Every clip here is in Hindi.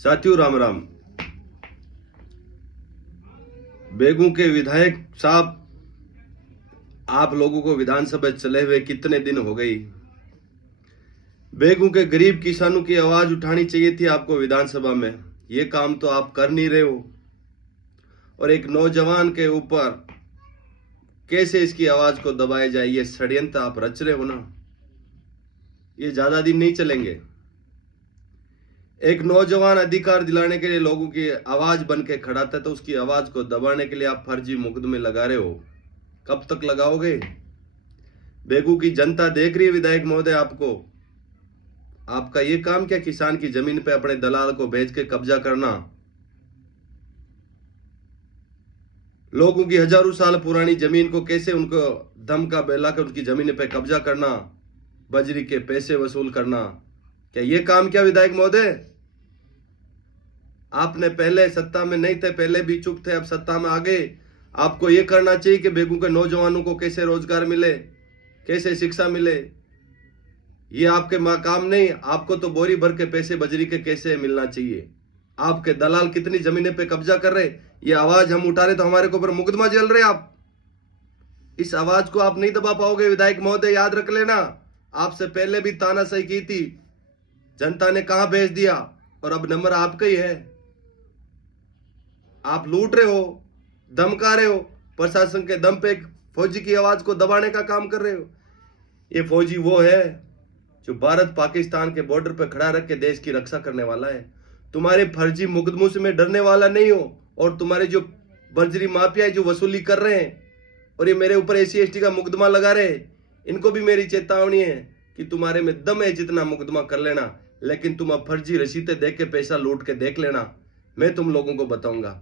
साथियों राम राम। बेगू के विधायक साहब, आप लोगों को विधानसभा चले हुए कितने दिन हो गई। बेगू के गरीब किसानों की आवाज उठानी चाहिए थी आपको विधानसभा में। ये काम तो आप कर नहीं रहे हो। और एक नौजवान के ऊपर कैसे इसकी आवाज को दबाया जाए, ये षड्यंत्र आप रच रहे हो ना। ये ज्यादा दिन नहीं चलेंगे। एक नौजवान अधिकार दिलाने के लिए लोगों की आवाज बन के खड़ा था, तो उसकी आवाज को दबाने के लिए आप फर्जी मुकदमे लगा रहे हो। कब तक लगाओगे? बेगू की जनता देख रही है विधायक महोदय आपको। आपका ये काम क्या, किसान की जमीन पे अपने दलाल को भेज के कब्जा करना, लोगों की हजारों साल पुरानी जमीन को कैसे उनको धमका बेला कर उनकी जमीन पे कब्जा करना, बजरी के पैसे वसूल करना, क्या ये काम क्या विधायक महोदय? आपने पहले सत्ता में नहीं थे, पहले भी चुप थे, अब सत्ता में आ गए। आपको ये करना चाहिए कि बेगू के नौजवानों को कैसे रोजगार मिले, कैसे शिक्षा मिले। ये आपके काम नहीं। आपको तो बोरी भर के पैसे बजरी के कैसे मिलना चाहिए। आपके दलाल कितनी जमीनें पे कब्जा कर रहे, ये आवाज हम उठा रहे तो हमारे को ऊपर मुकदमा झेल रहे। आप इस आवाज को आप नहीं दबा पाओगे विधायक महोदय, याद रख लेना। आपसे पहले भी तानाशाही की थी, जनता ने कहां भेज दिया, और अब नंबर आपका ही है। आप लूट रहे हो, धमका रहे हो, प्रशासन के दम पे एक फौजी की आवाज को दबाने का काम कर रहे हो। ये फौजी वो है जो भारत पाकिस्तान के बॉर्डर पर खड़ा रख के देश की रक्षा करने वाला है। तुम्हारे फर्जी मुकदमों से मैं डरने वाला नहीं हूं। और तुम्हारे जो बर्जरी माफिया है जो वसूली कर रहे हैं और ये मेरे ऊपर SC/ST का मुकदमा लगा रहे हैं, इनको भी मेरी चेतावनी है कि तुम्हारे में दम है, जितना मुकदमा कर लेना, लेकिन तुम अब फर्जी रसीदें देख के पैसा लूट के देख लेना, मैं तुम लोगों को बताऊंगा।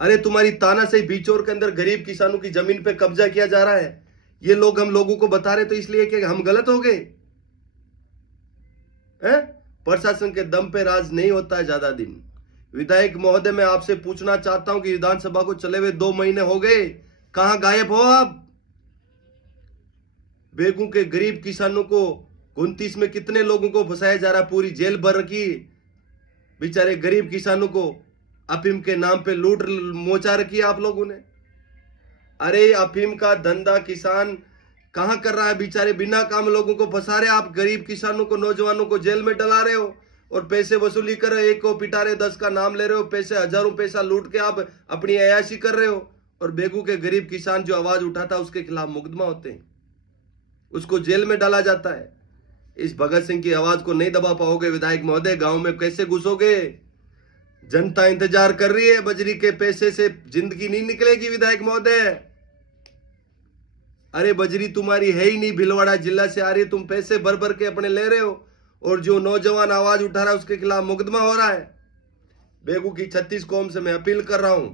अरे तुम्हारी तानाशाही बिचौर के अंदर गरीब किसानों की जमीन पे कब्जा किया जा रहा है। ये लोग हम लोगों को बता रहे तो इसलिए कि हम गलत हो गए? प्रशासन के दम पे राज नहीं होता है ज्यादा दिन। विधायक महोदय, मैं आपसे पूछना चाहता हूं कि विधानसभा को चले हुए 2 महीने हो गए, कहां गायब हो आप? बेगू के गरीब किसानों को 29 में कितने लोगों को फंसाया जा रहा, पूरी जेल भर रखी। बेचारे गरीब किसानों को अफीम के नाम पे लूट मोचा रखी आप लोगों ने। अरे अफीम का धंधा किसान कहां कर रहा है? बेचारे बिना काम लोगों को फंसा रहे आप। गरीब किसानों को, नौजवानों को जेल में डला रहे हो और पैसे वसूली कर रहे हो। एक को पिटा रहे, 10 का नाम ले रहे हो, पैसे हजारों पैसा लूट के आप अपनी अयाशी कर रहे हो। और बेगू के गरीब किसान जो आवाज उठाता है उसके खिलाफ मुकदमा होते हैं, उसको जेल में डाला जाता है। इस भगत सिंह की आवाज को नहीं दबा पाओगे विधायक महोदय। गांव में कैसे घुसोगे? जनता इंतजार कर रही है। बजरी के पैसे से जिंदगी नहीं निकलेगी विधायक महोदय। अरे बजरी तुम्हारी है ही नहीं, भीलवाड़ा जिला से आ रही है, तुम पैसे भर भर के अपने ले रहे हो, और जो नौजवान आवाज उठा रहा है उसके खिलाफ मुकदमा हो रहा है। बेगू की 36 कौम से मैं अपील कर रहा हूं,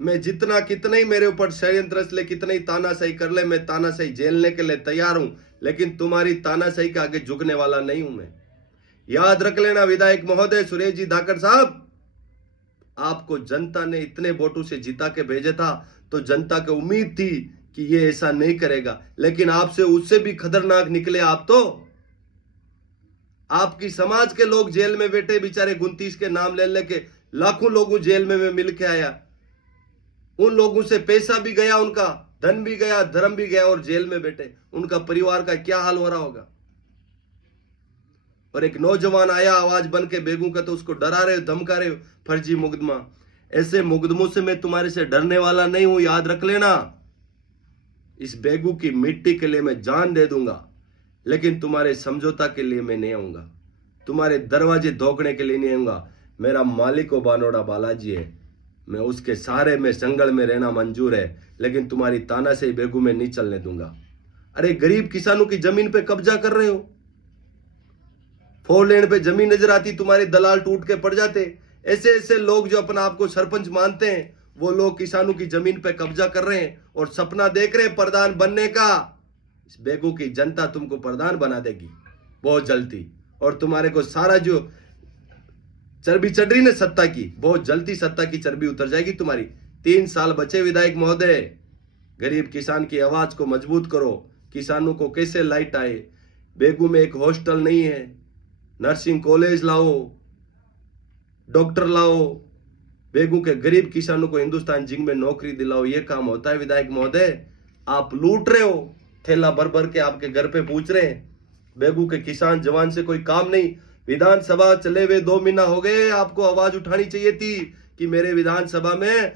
मैं जितना कितना ही मेरे ऊपर षड्यंत्र रच ले, कितना ही तानाशाही कर ले, मैं तानाशाही झेलने के लिए तैयार हूं, लेकिन तुम्हारी तानाशाही के आगे झुकने वाला नहीं हूं मैं। याद रख लेना विधायक महोदय, सुरेश जी धाकड़ साहब, आपको जनता ने इतने वोटों से जिता के भेजा था, तो जनता को उम्मीद थी कि ये ऐसा नहीं करेगा, लेकिन आपसे उससे भी खतरनाक निकले आप तो। आपकी समाज के लोग जेल में बैठे, बेचारे 29 के नाम ले लेके लाखों लोगों जेल में मैं मिल के आया। उन लोगों से पैसा भी गया, उनका धन भी गया, धर्म भी गया, और जेल में बैठे उनका परिवार का क्या हाल हो रहा होगा। और एक नौजवान आया आवाज बन के बेगू का, तो उसको डरा रहे हो, धमका रहे हो, फर्जी मुकदमा। ऐसे मुकदमों से मैं तुम्हारे से डरने वाला नहीं हूं, याद रख लेना। इस बेगू की मिट्टी के लिए मैं जान दे दूंगा, लेकिन तुम्हारे समझौता के लिए मैं नहीं आऊंगा, तुम्हारे दरवाजे धोखने के लिए नहीं आऊंगा। मेरा मालिक बानोड़ा बालाजी है, मैं उसके सहारे में संगल में रहना मंजूर है, लेकिन तुम्हारी तानाशाही बेगू में नहीं चलने दूंगा। अरे गरीब किसानों की जमीन पे कब्जा कर रहे हो, 4 लेन पे जमीन नजर आती, तुम्हारे दलाल टूट के पड़ जाते। ऐसे ऐसे लोग जो अपना आपको सरपंच मानते हैं, वो लोग किसानों की जमीन पे कब्जा कर रहे हैं और सपना देख रहे हैं प्रधान बनने का। इस बेगू की जनता तुमको प्रधान बना देगी बहुत जल्दी, और तुम्हारे को सारा जो चर्बी चढ़ रही ना सत्ता की, बहुत जल्दी सत्ता की चर्बी उतर जाएगी तुम्हारी। 3 साल बचे विधायक महोदय। गरीब किसान की आवाज को मजबूत करो, किसानों को कैसे लाइट आए। बेगू में एक हॉस्टल नहीं है, नर्सिंग कॉलेज लाओ, डॉक्टर लाओ, बेगू के गरीब किसानों को हिंदुस्तान जिंक में नौकरी दिलाओ। ये काम होता है विधायक महोदय? आप लूट रहे हो, थैला भर भर के आपके घर पे पूछ रहे हैं। बेगू के किसान जवान से कोई काम नहीं। विधानसभा चले हुए 2 महीना हो गए, आपको आवाज उठानी चाहिए थी कि मेरे विधानसभा में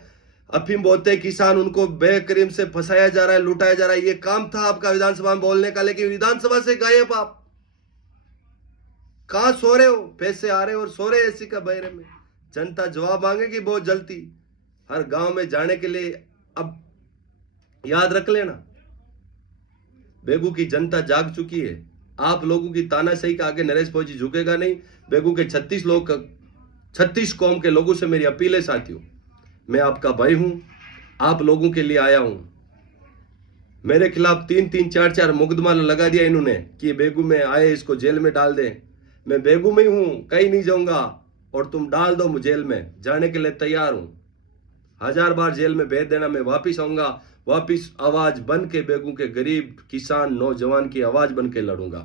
अफीम बोते किसान, उनको बेकरीम से फंसाया जा रहा है, लुटाया जा रहा है। ये काम था आपका विधानसभा में बोलने का, लेकिन विधानसभा से गायब आप। कहां सो रहे हो? पैसे आ रहे और सो रहे एसी का बहरे में। जनता जवाब मांगेगी बहुत जल्दी। हर गांव में जाने के लिए अब याद रख लेना, बेगू की जनता जाग चुकी है। आप लोगों की तानाशाही के आगे नरेश फौजी झुकेगा नहीं। बेगू के 36 कौम के लोगों से मेरी अपील है साथियों, मैं आपका भाई हूं, आप लोगों के लिए आया हूं। मेरे खिलाफ 3-3, 4-4 मुकदमा लगा दिया इन्होंने कि बेगू में आए, इसको जेल में डाल दें। मैं बेगू में ही हूं, कहीं नहीं जाऊंगा, और तुम डाल दो मुझे जेल में, जाने के लिए तैयार हूं। 1000 बार जेल में भेज देना, मैं वापिस आऊंगा, वापिस आवाज बन के बेगू के गरीब किसान नौजवान की आवाज बन के लड़ूंगा।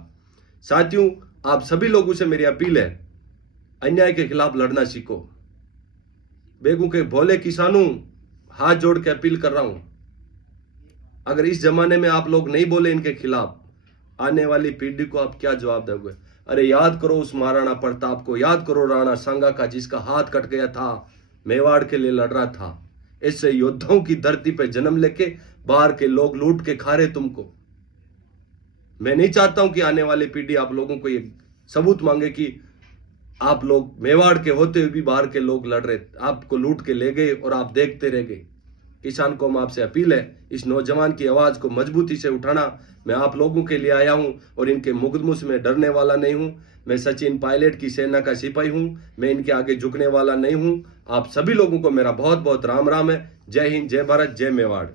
साथियों, आप सभी लोगों से मेरी अपील है, अन्याय के खिलाफ लड़ना सीखो। बेगू के भोले किसानों, हाथ जोड़ के अपील कर रहा हूं, अगर इस जमाने में आप लोग नहीं बोले इनके खिलाफ, आने वाली पीढ़ी को आप क्या जवाब दोगे? अरे याद करो उस महाराणा प्रताप को, याद करो राणा सांगा का, जिसका हाथ कट गया था, मेवाड़ के लिए लड़ रहा था। ऐसे योद्धाओं की धरती पे जन्म लेके बाहर के लोग लूट के खा रहे तुमको। मैं नहीं चाहता हूं कि आने वाली पीढ़ी आप लोगों को ये सबूत मांगे कि आप लोग मेवाड़ के होते हुए भी बाहर के लोग लड़ रहे, आपको लूट के ले गए और आप देखते रह गए। किसान कौम आपसे अपील है, इस नौजवान की आवाज को मजबूती से उठाना। मैं आप लोगों के लिए आया हूं और इनके मुकदमों से मैं डरने वाला नहीं हूं। मैं सचिन पायलट की सेना का सिपाही हूं, मैं इनके आगे झुकने वाला नहीं हूं। आप सभी लोगों को मेरा बहुत बहुत राम राम है। जय हिंद, जय भारत, जय मेवाड़।